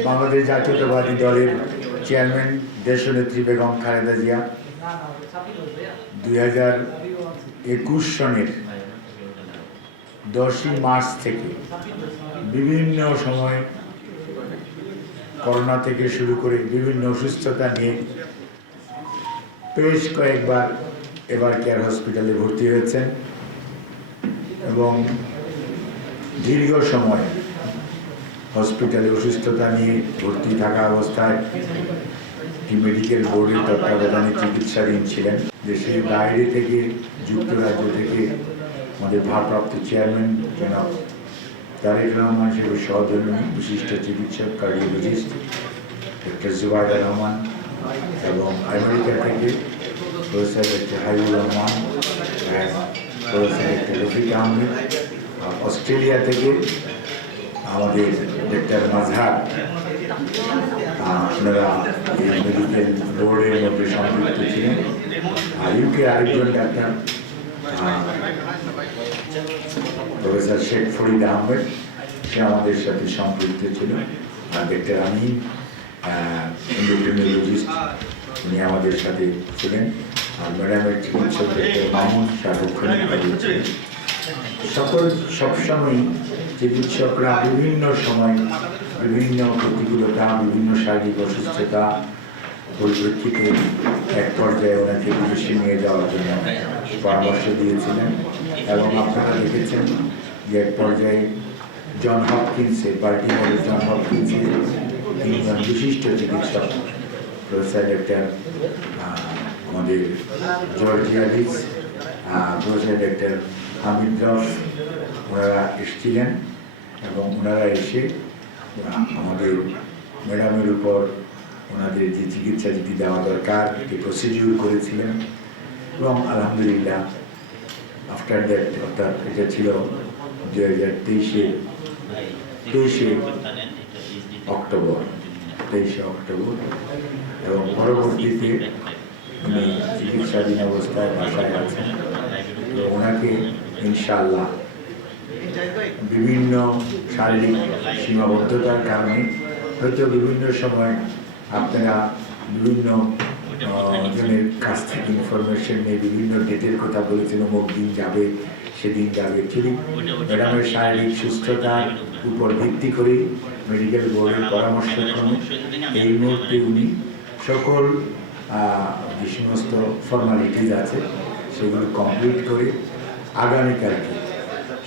বাংলাদেশ জাতীয়তাবাদী দলের চেয়ারম্যান দেশনেত্রী বেগম খালেদা জিয়া দুই হাজার একুশ সনের দশই মার্চ থেকে বিভিন্ন সময় করোনা থেকে শুরু করে বিভিন্ন অসুস্থতা নিয়ে বেশ কয়েকবার এবার কেয়ার হসপিটালে ভর্তি হয়েছেন এবং দীর্ঘ সময় হসপিটালে অসুস্থতা নিয়ে ভর্তি থাকা অবস্থায় মেডিকেল বোর্ডের তত্ত্বাবধানে চিকিৎসাধীন ছিলেন। দেশের বাইরে থেকে, যুক্তরাজ্য থেকে আমাদের ভারপ্রাপ্ত চেয়ারম্যান জনাব তারেক রহমান সাহেবের সহধর্মী বিশিষ্ট চিকিৎসক কার্ডিওলজিস্ট ডক্টর জুবাইদা রহমান এবং আমেরিকা থেকে professor doctor Haibur Rahman professor doctor Rafiq Ahmed. Australia থেকে আমাদের ডক্টর মাজহার আপনারা মেডিকেল বোর্ডের মধ্যে সম্পৃক্ত ছিলেন। আর ইউকে আরেকজন ডাক্তার প্রফেসর শেখ ফরিদ আহমেদ, সে আমাদের সাথে সম্পৃক্ত ছিল। আর ডক্টর আমি এন্ডোক্রিনোলজিস্ট উনি আমাদের সাথে ছিলেন। আর ম্যাডামের চিকিৎসক ডক্টর মামুন সার্বক্ষণিক সকল সবসময় চিকিৎসকরা বিভিন্ন সময় বিভিন্ন প্রতিকূলতা, বিভিন্ন শারীরিক অসুস্থতা পরিপ্রেক্ষিতে এক পর্যায়ে ওনাকে বিদেশে নিয়ে যাওয়ার জন্য পরামর্শ দিয়েছিলেন এবং আপনারা দেখেছেন যে এক পর্যায়ে জন হপকিন্সে বাল্টিমোরের জন হপকিন্সে তিনজন বিশিষ্ট চিকিৎসক প্রফেসর ডক্টর আমাদের জর্জিয়ালিস প্রফেসর ডক্টর হামিদ রফ, ওনারা এসেছিলেন। এবং ওনারা এসে আমাদের ম্যাডামের উপর ওনাদের যে চিকিৎসা যেটি দেওয়া দরকার এটি প্রসিডিউর করেছিলেন এবং আলহামদুলিল্লাহ আফটার দ্যাট অর্থাৎ এটা ছিল দু হাজার তেইশে তেইশে অক্টোবর তেইশে অক্টোবর এবং পরবর্তীতে উনি চিকিৎসাধীন অবস্থায় বাসায় আছেন। ওনাকে ইনশাআল্লাহ বিভিন্ন শারীরিক সীমাবদ্ধতার কারণে, হয়তো বিভিন্ন সময় আপনারা বিভিন্ন জনের কাছ থেকে ইনফরমেশন নিয়ে বিভিন্ন ডেটের কথা বলেছেন, অমুক দিন যাবে, সেদিন যাবে। ঠিক ম্যাডামের শারীরিক সুস্থতার উপর ভিত্তি করে মেডিকেল বোর্ডের পরামর্শক্রমে এই মুহূর্তে উনি সকল যে সমস্ত ফর্মালিটিজ আছে, সেগুলো কমপ্লিট করে আগামীকালকে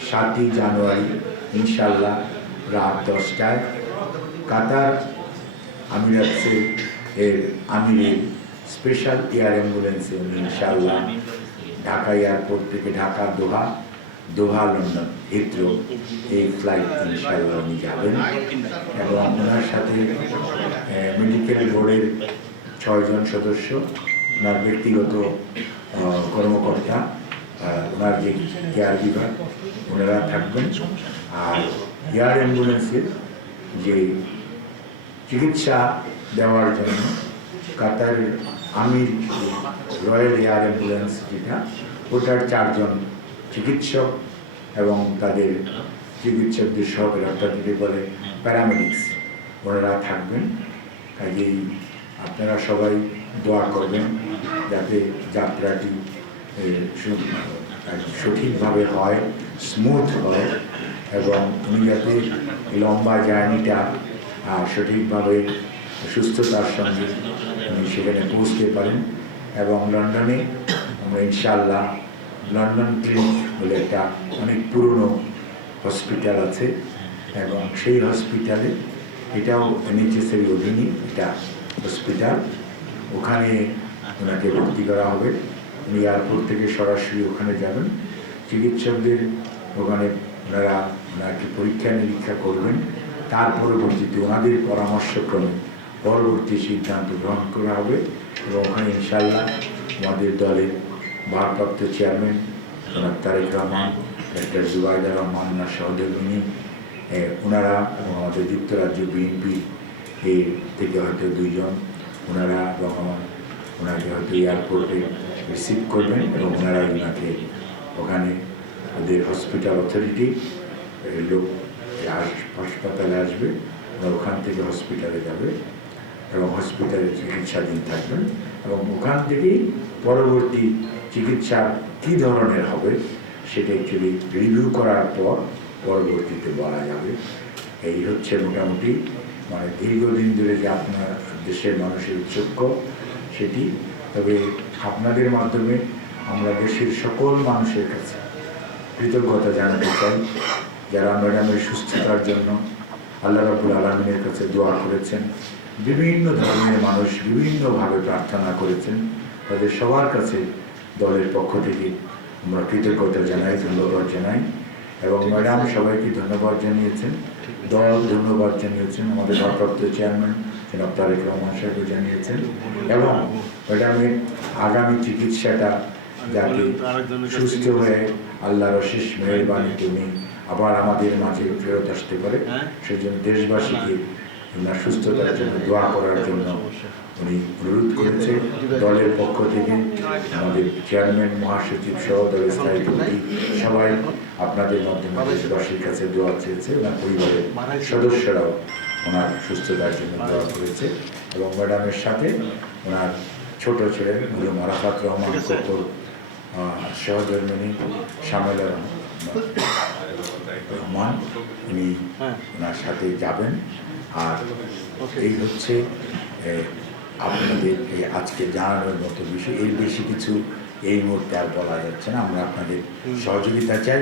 সাতই জানুয়ারি ইনশাল্লাহ রাত দশটায় কাতার আমিরাতসে এর আমিরের স্পেশাল এয়ার অ্যাম্বুলেন্সে উনি ইনশাল্লাহ ঢাকা এয়ারপোর্ট থেকে Dhaka, Doha Doha, London, Heathrow এই ফ্লাইট ইনশাল্লাহ উনি যাবেন এবং ওনার সাথে মেডিকেল বোর্ডের ছয়জন সদস্য, ওনার ব্যক্তিগত কর্মকর্তা ওনার যে কেয়ার বিভাগ ওনারা থাকবেন। আর এয়ার অ্যাম্বুলেন্সের যে চিকিৎসা দেওয়ার জন্য কাতার আমির রয়্যাল এয়ার অ্যাম্বুলেন্স যেটা, ওটার চারজন চিকিৎসক এবং তাদের চিকিৎসকদের সহকারী যেটি বলে প্যারামেডিক্স ওনারা থাকবেন। কাজেই আপনারা সবাই দোয়া করবেন যাতে যাত্রাটি সু- সঠিকভাবে হয় স্মুথ হয় এবং উনি যাতে লম্বা জার্নিটা সঠিকভাবে সুস্থতার সঙ্গে উনি সেখানে পৌঁছতে পারেন। এবং লন্ডনে আমরা ইনশাআল্লাহ লন্ডন ক্লিনিক বলে একটা অনেক পুরনো হসপিটাল আছে। এবং সেই হসপিটালে এটাও এনএইচএসের অধীনে এটা হসপিটাল। ওখানে ওনাকে ভর্তি করা হবে। উনি এয়ারপোর্ট থেকে সরাসরি ওখানে যাবেন। চিকিৎসকদের ওখানে ওনারা ওনাকে পরীক্ষা নিরীক্ষা করবেন। তার পরবর্তীতে ওনাদের পরামর্শক্রমে পরবর্তী সিদ্ধান্ত গ্রহণ করা হবে এবং ওখানে ইনশাল্লাহ আমাদের দলের ভারপ্রাপ্ত চেয়ারম্যান জনাব তারেক রহমান, ডাক্তার জুবাইদা রহমান, ওনার সহধর্মিনী ওনারা এবং আমাদের যুক্তরাজ্য বিএনপি থেকে হয়তো দুইজন ওনারা এবং ওনাকে হয়তো এয়ারপোর্টে রিসিভ করবেন এবং ওনারাই ওনাকে ওখানে ওদের হসপিটাল অথরিটি লোক হাসপাতালে আসবে ওখান থেকে হসপিটালে যাবে এবং হসপিটালে চিকিৎসাধীন থাকবেন এবং ওখান থেকেই পরবর্তী চিকিৎসা কী ধরনের হবে সেটা অ্যাকচুয়ালি রিভিউ করার পর পরবর্তীতে বলা যাবে। এই হচ্ছে মোটামুটি মানে দীর্ঘদিন ধরে যে আপনার দেশের মানুষের উৎসুক্য সেটি তবে আপনাদের মাধ্যমে আমরা দেশের সকল মানুষের কাছে কৃতজ্ঞতা জানাতে চাই, যারা ম্যাডামের সুস্থতার জন্য আল্লাহ রাবুল আলমিনের কাছে দোয়া করেছেন। বিভিন্ন ধরনের মানুষ বিভিন্নভাবে প্রার্থনা করেছেন। তাদের সবার কাছে দলের পক্ষ থেকে আমরা কৃতজ্ঞতা জানাই, ধন্যবাদ জানাই। এবং ম্যাডাম সবাইকে ধন্যবাদ জানিয়েছেন। দল ধন্যবাদ জানিয়েছেন আমাদের ভারপ্রাপ্ত চেয়ারম্যান জনাব তারেক রহমান সাহেবও জানিয়েছেন। এবং ম্যাডামের আগামী চিকিৎসাটা যাতে সুস্থ হয়ে আল্লাহর অশেষ মেহরবানি তুমি আবার আমাদের মাঝে ফেরত আসতে পারে। সেজন্য দেশবাসীকে ওনার সুস্থতার জন্য দোয়া করার জন্য উনি অনুরোধ করেছে দলের পক্ষ থেকে, আমাদের চেয়ারম্যান, মহাসচিব সহ দলের স্থায়ী কমিটি সবাই আপনাদের মাধ্যমে দেশবাসীর কাছে দোয়া চেয়েছে, ওনার পরিবারের সদস্যরাও ওনার সুস্থতার জন্য দোয়া করেছে এবং ম্যাডামের সাথে ওনার ছোট ছেলে মুরুম আরাফাত রহমান কপুর সহধর্মিনী শামেলা রহমান, উনি ওনার সাথে যাবেন। আর এই হচ্ছে আপনাদের আপনাদেরকে আজকে জানানোর মতো বিষয়। এর বেশি কিছু এই মুহূর্তে আর বলা যাচ্ছে না। আমরা আপনাদের সহযোগিতা চাই।